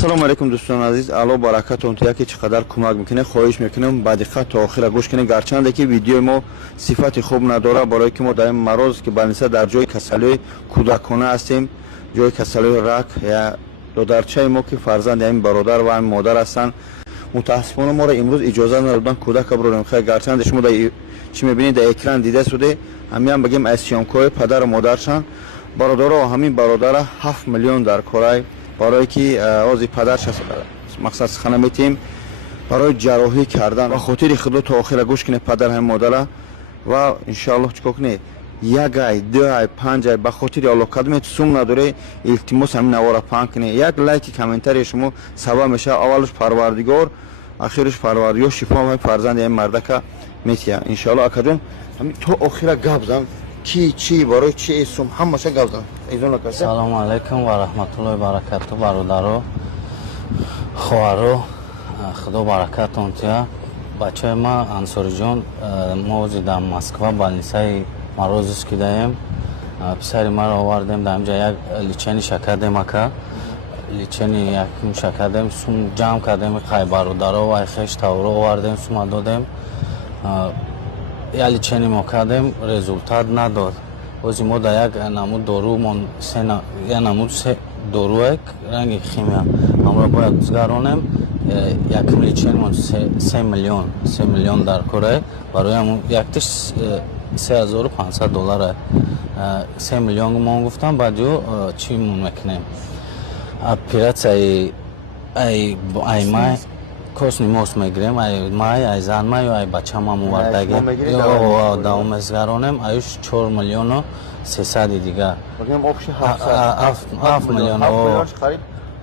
ассалому алайкум дӯстон азиз, алло баракатон то яке чӣ қадар кӯмак мекунед хоҳиш мекунам ба диққат то охира гӯш кунед, гарчанде ки видеои мо сифати хуб надорад, барое ки мо дар ин мароз ки балниса дар ҷои касалиҳои кӯдакона ҳастем, ҷои касалиҳои рак я додарчаи мо ки фарзанди ҳамин бародар ва ҳамин модар ҳастанд. мутаассифона моро имрӯз иҷоза надоданд кӯдака бирорем хай, гарчанде шумо чӣ мебинед дар экран дида суде, ҳамиам багем аз сиёмкои падару модаршанд. бародаро ҳамин бародара 7 миллион дар корай барое ки ози падарш мақсад сухана метем барои ҷарроҳӣ кардан ва хотири худо то охира гӯш кине падар ҳамин модара ва иншоаллоҳ чӣ кор кунед 1 ай 2 ай 5 ай ба хотири Аллоҳ кадоме сум надоре илтимос ҳамин навора паҳн кунед. як лайки комментарии шумо сабаб мешавад аввалуш парвардигор ахируш парвардигор шифо ҳамин фарзанди ҳамин мардака метиҳад иншоаллоҳ. акаҷон ҳамин то охира гап зан ки чӣ барои чӣ сум ҳамаша гап зан. салому алайкум ва раҳматуллоҳи баракату бародаро хоҳаро, худо баракатон тия. бачаи ма Ансориҷон, мо ози дар Москва балнисаи марозис кидаем. писари маро овардем дар ҳамҷа як личени шакардем ака личени якум шакардем сум ҷамъ кардем қай бародаро ва хеш тавро овардем сума додем. як личени мо кардем результат надод. ози мо дар як намуд дорумон як намуд доруек ранги химия амро бояд гузгаронем. якум личенмон 3 миллион дар кора барои ҳамун яктиш $3500 3 миллион мон гуфтам. баъдио чӣ мекунем оператсияи ай май косни мос мегирем, ай май ай занмай ё ай бачама мувардаги давом мезгаронем аюш 4 миллиону 300 дигар 7 миллион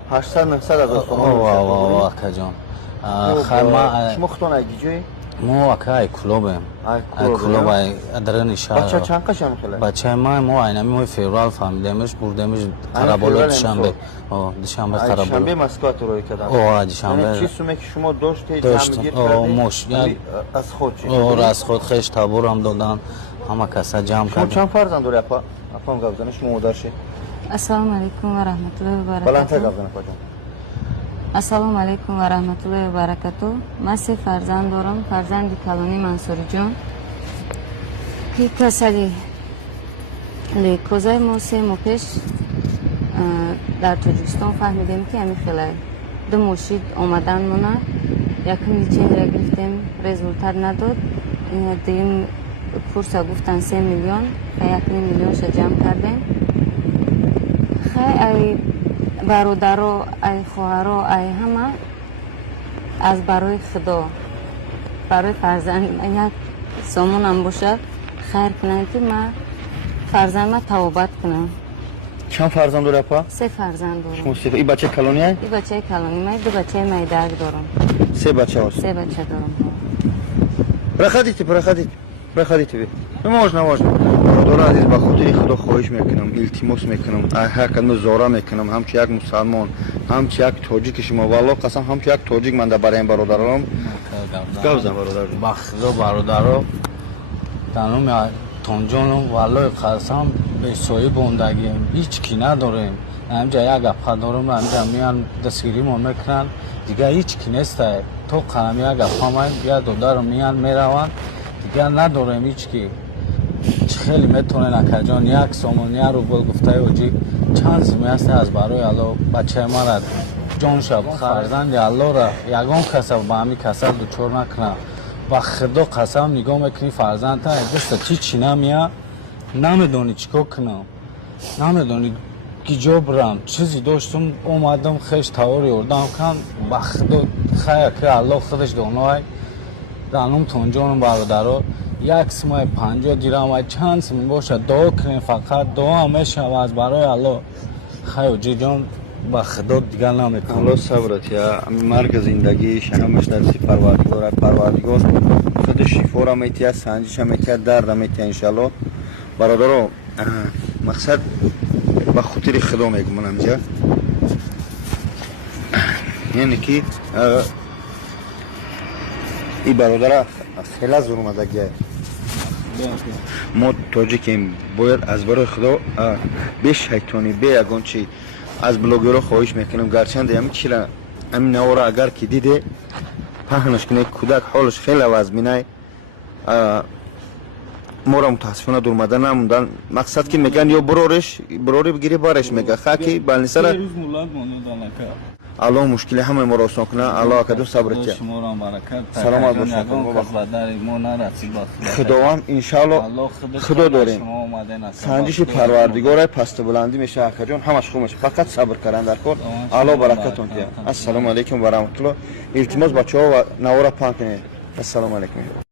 800-900 акаҷон шумо хутон ай гиҷои мо ака ай клубем клуб ай адрани шаҳр. бача чанд қашам хела бачаи ма мо айнами мо феврал фаҳмидемш бурдемш қараболо душанбе душанбе қараболо душанбе Москва турои кадан душанбе чӣ суме ки шумо доштед доштем мош аз худ аз худ хеш табурам додан ҳама каса ҷамъ кардем. чанд фарзанд дори апам гап зана шумо модарши? ассалому алайкум ва раҳматуллоҳи ва баландтар баракатуҳ. гап зана паҷон. ассалому алайкум ва раҳматуллоҳи ва баракатуҳ. ман 3 фарзанд дорам. фарзанди калони Мансуриҷон ки касали лейкозаи мо 3 моҳ пеш дар Тоҷикистон фаҳмидем ки ҳамин хелай 2 мошид омадан монад. якум личенра гирифтем результат надод. дуюм курса гуфтан 3 миллион ва 1 миллионша ҷамъ кардем. хай ай бародаро ай хоҳаро ай ҳама аз барои худо барои фарзанди ман як сомонам бошад хайр кунам ки ман фарзандма тавобат кунам. чанд фарзанд дори апа? 3 фарзанд дорам. ин бачаи калони ай? ин бачаи калони ман 2 бачаи майдак дорам. 3 бача ҳаст. 3 бача дорам. проходите можно бародаро азиз ба хотири худо хоҳиш мекунам илтимос мекунам ҳар кадоме зора мекунам ҳамчи як мусалмон ҳамчи як тоҷики шумо валло қасам ҳамчи як тоҷик ман дар барои ин бародарам гап зан бародар ба худо бародаро танум тонҷоном валлои қасам бесои бондагием ҳеҷ ки надорем. ҳамҷа як гапа дорам ҳамҷа меан дастгиримон мекунанд дигар ҳеҷ ки нестай то қанам як гапа ман я додаро меан мераванд дигар надорем ҳеҷ ки хеле метонен акаҷон як сомон як рубл гуфтаи оҷи чанд зима аст аз барои Аллоҳ бачаи мара ҷонша фарзанди Аллоҳра ягон каса ба ҳамин касал дучор накунад. ба худо қасам нигоҳ мекунӣ фарзанда доста чӣ намея намедонӣ чӣ кор кунам намедонӣ гиҷо бирам чизе доштум омадам хеш тавори ордам кан ба худо хая ки Аллоҳ худаш донай данум тонҷонум бародаро як симаи 50 дирам ай чанд сим бошад дуо кунем фақат дуо мешава аз барои Аллоҳ. хай оҷиҷон ба худо дигар наметавонам. Аллоҳ сабрат я марги зиндагӣ ҳамаш дарси парвардигор худи шифора метиҳад санҷиша метиҳад дарда метиҳад иншоаллоҳ. бародаро мақсад ба хотири худо мегӯм ҳамҷа яъне ки ин бародара хела зурмадагия мо тоҷикем бояд аз барои худо бе шайтонӣ бе ягон чи از بلوگرها خواهش میکنم گرچند همین نوارا اگر که دیده پهنش کنه کودک حالش خیلی عوض مینه ما را متاسفانه دور اومدن نموندن مقصد که میگن یا بروری بگیری بارش میگه خاکی بالنی سر الله مشکل همه ما را آسان کنه الله اکدو صبر ته سلامت باشین خداوند انشالله خدا داریم سنجش پروردگار پست بلندی میشه اکا جان همش خوب میشه فقط صبر کردن در کار الله برکتون ته السلام علیکم و رحمت الله التماس بچه‌ها و نوارا پاک کنید السلام علیکم